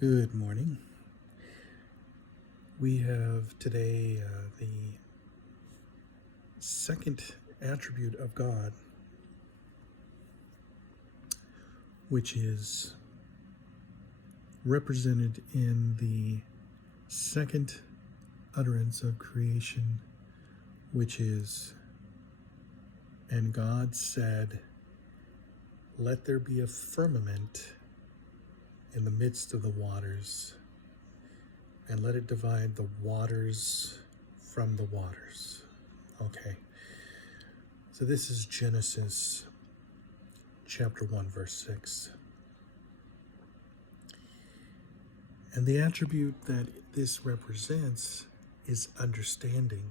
Good morning. We have today the second attribute of God, which is represented in the second utterance of creation, which is, "And God said, let there be a firmament in the midst of the waters, and let it divide the waters from the waters." Okay, so this is Genesis chapter 1, verse 6. And the attribute that this represents is understanding.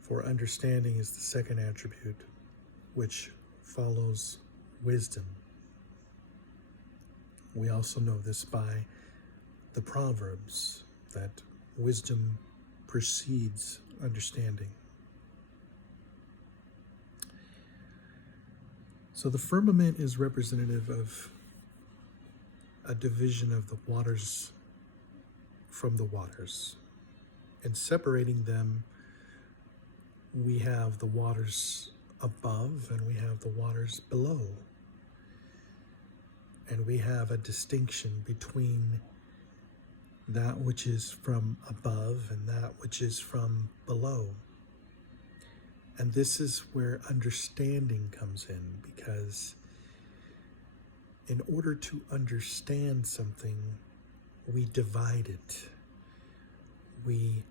For understanding is the second attribute, which follows wisdom. We also know this by the Proverbs, that wisdom precedes understanding. So the firmament is representative of a division of the waters from the waters. And separating them, we have the waters above and we have the waters below. And we have a distinction between that which is from above and that which is from below. And this is where understanding comes in, because in order to understand something, we divide it. We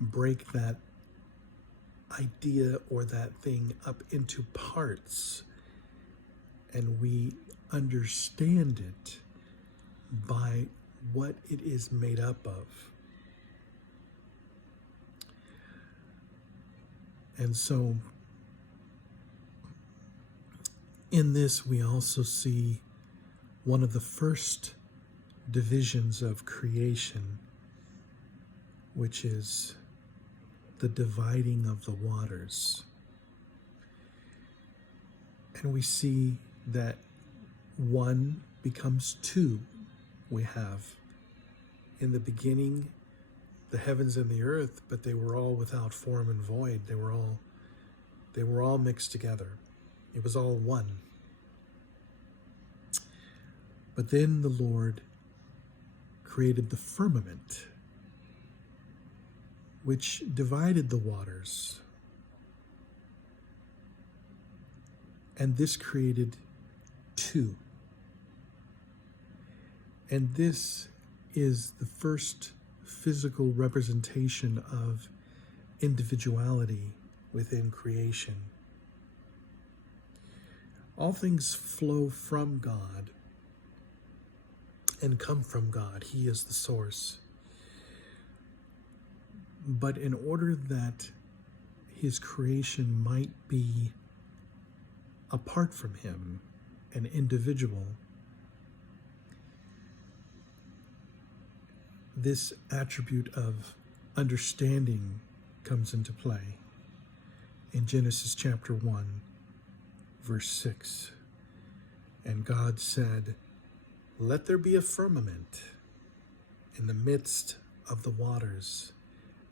break that idea or that thing up into parts, and we understand it by what it is made up of. And so in this, we also see one of the first divisions of creation, which is the dividing of the waters. And we see that one becomes two. We have in the beginning the heavens and the earth, but they were all without form and void. They were all mixed together. It was all one. But then the Lord created the firmament, which divided the waters. And this created two. And this is the first physical representation of individuality within creation. All things flow from God and come from God. He is the source. But in order that his creation might be apart from him, an individual, this attribute of understanding comes into play in Genesis chapter 1, verse 6. And God said, let there be a firmament in the midst of the waters,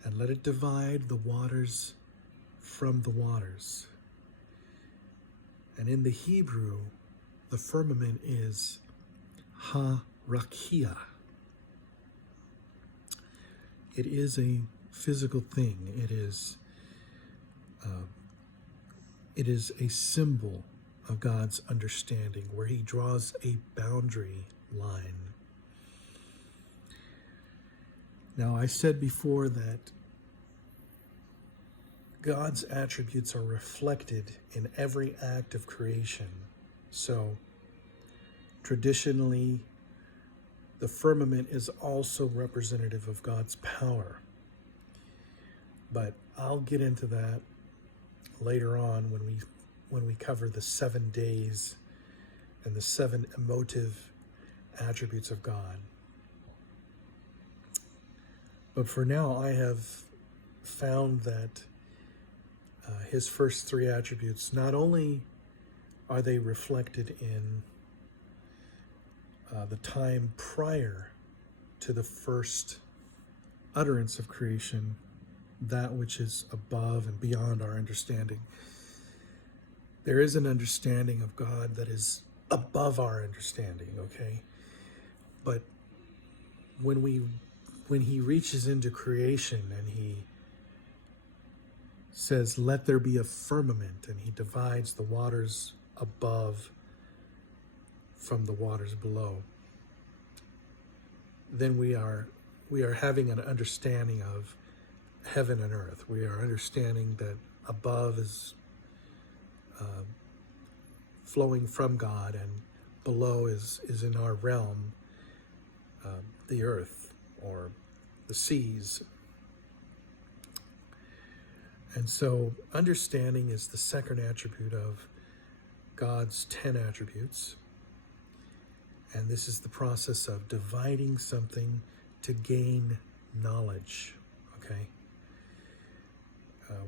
and let it divide the waters from the waters. And in the Hebrew, the firmament is ha-rakia. It is a physical thing. It is a symbol of God's understanding, where he draws a boundary line. Now, I said before that God's attributes are reflected in every act of creation. So, traditionally, the firmament is also representative of God's power. But I'll get into that later on when we cover the 7 days and the 7 emotive attributes of God. But for now, I have found that his first 3 attributes, not only are they reflected in the time prior to the first utterance of creation, that which is above and beyond our understanding. There is an understanding of God that is above our understanding, okay? But when he reaches into creation and he says, let there be a firmament, and he divides the waters above from the waters below, then we are having an understanding of heaven and earth. We are understanding that above is flowing from God, and below is in our realm, the earth or the seas. And so understanding is the second attribute of God's 10 attributes. And this is the process of dividing something to gain knowledge, okay?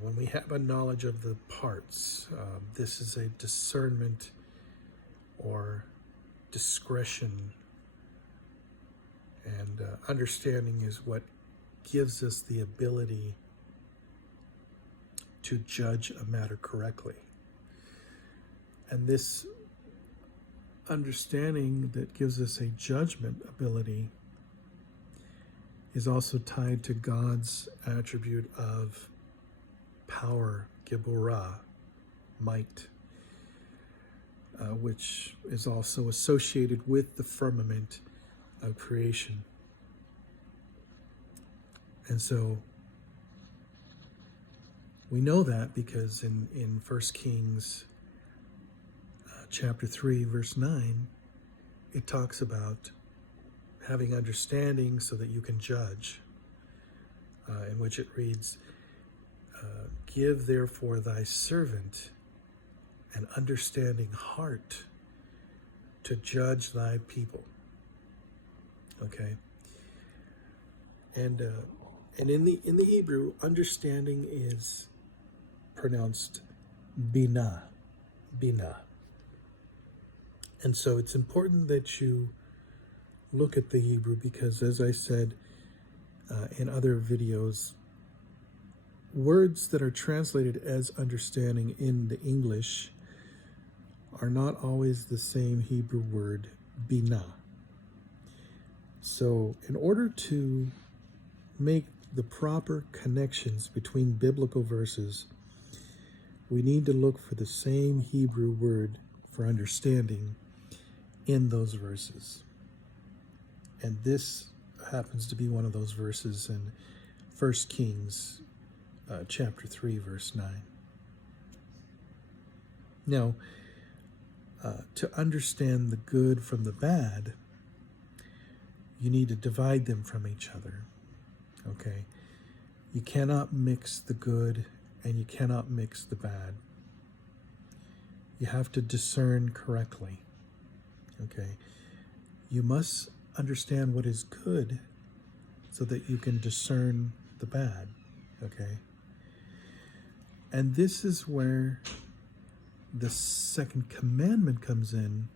When we have a knowledge of the parts, this is a discernment or discretion. And understanding is what gives us the ability to judge a matter correctly. And this understanding that gives us a judgment ability is also tied to God's attribute of power, Geburah, might, which is also associated with the firmament of creation. And so we know that because in 1 Kings chapter 3, verse 9, it talks about having understanding so that you can judge, in which it reads, give therefore thy servant an understanding heart to judge thy people. Okay? And in the Hebrew, understanding is pronounced Binah. Binah. And so it's important that you look at the Hebrew because, as I said in other videos, words that are translated as understanding in the English are not always the same Hebrew word, Binah. So in order to make the proper connections between biblical verses, we need to look for the same Hebrew word for understanding in those verses. And this happens to be one of those verses in 1 Kings chapter 3, verse 9. Now, to understand the good from the bad, you need to divide them from each other. Okay? You cannot mix the good and you cannot mix the bad. You have to discern correctly. Okay? You must understand what is good so that you can discern the bad. Okay? And this is where the Second Commandment comes in,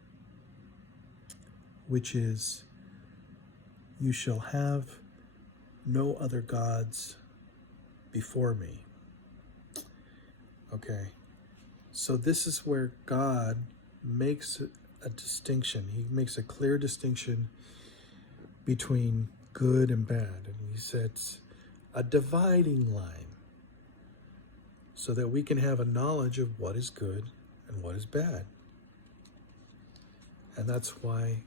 which is, you shall have no other gods before me. Okay, so this is where God makes a distinction. He makes a clear distinction between good and bad. And he sets a dividing line so that we can have a knowledge of what is good and what is bad. And that's why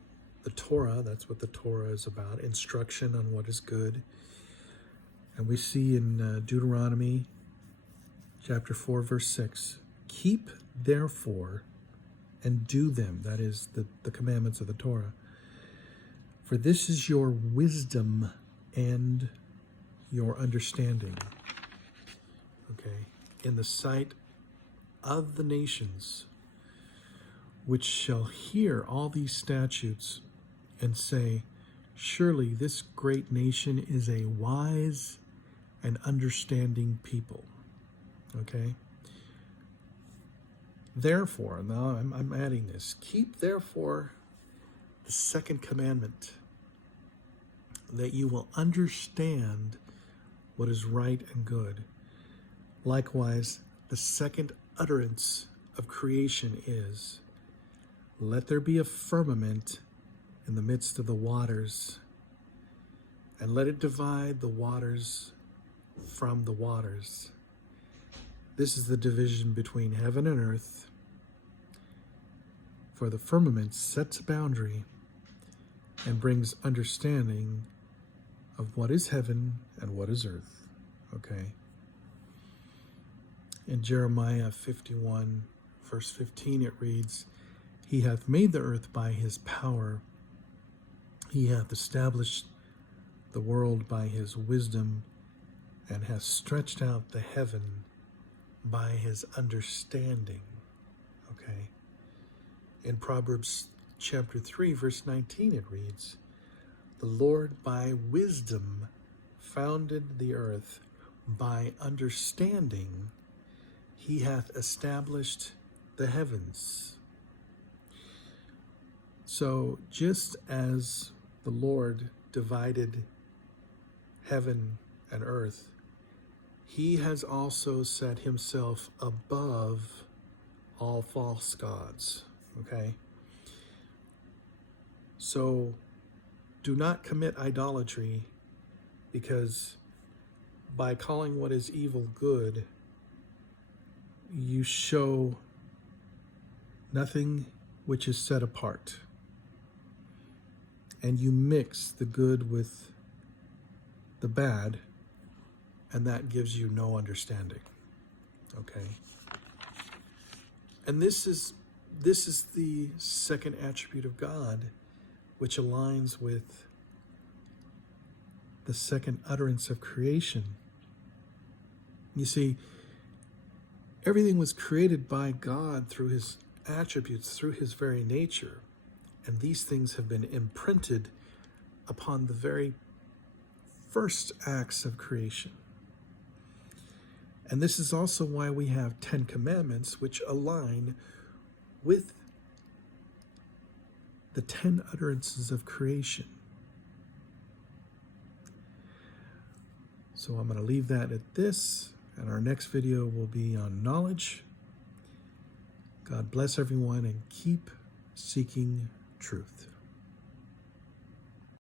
the Torah, that's what the Torah is about, instruction on what is good. And we see in Deuteronomy chapter 4, verse 6, keep therefore and do them, that is the commandments of the Torah, for this is your wisdom and your understanding. Okay, in the sight of the nations, which shall hear all these statutes and say, surely this great nation is a wise and understanding people. Okay? Therefore, now I'm adding this, keep therefore the the second commandment, that you will understand what is right and good. Likewise, the second utterance of creation is, let there be a firmament in the midst of the waters, and let it divide the waters from the waters. This is the division between heaven and earth. For the firmament sets a boundary and brings understanding of what is heaven and what is earth. Okay. In Jeremiah 51, verse 15, it reads, He hath made the earth by his power. He hath established the world by his wisdom, and hath stretched out the heaven by his understanding. Okay. In Proverbs chapter 3, verse 19, it reads, The Lord by wisdom founded the earth, by understanding he hath established the heavens. So just as the Lord divided heaven and earth, he has also set himself above all false gods. Okay? So do not commit idolatry, because by calling what is evil good, you show nothing which is set apart, and you mix the good with the bad, and that gives you no understanding. Okay? And this is the second attribute of God, which aligns with the second utterance of creation. You see, everything was created by God through his attributes, through his very nature. And these things have been imprinted upon the very first acts of creation. And this is also why we have 10 commandments, which align with the 10 utterances of creation. So I'm going to leave that at this, and our next video will be on knowledge. God bless everyone, and keep seeking truth.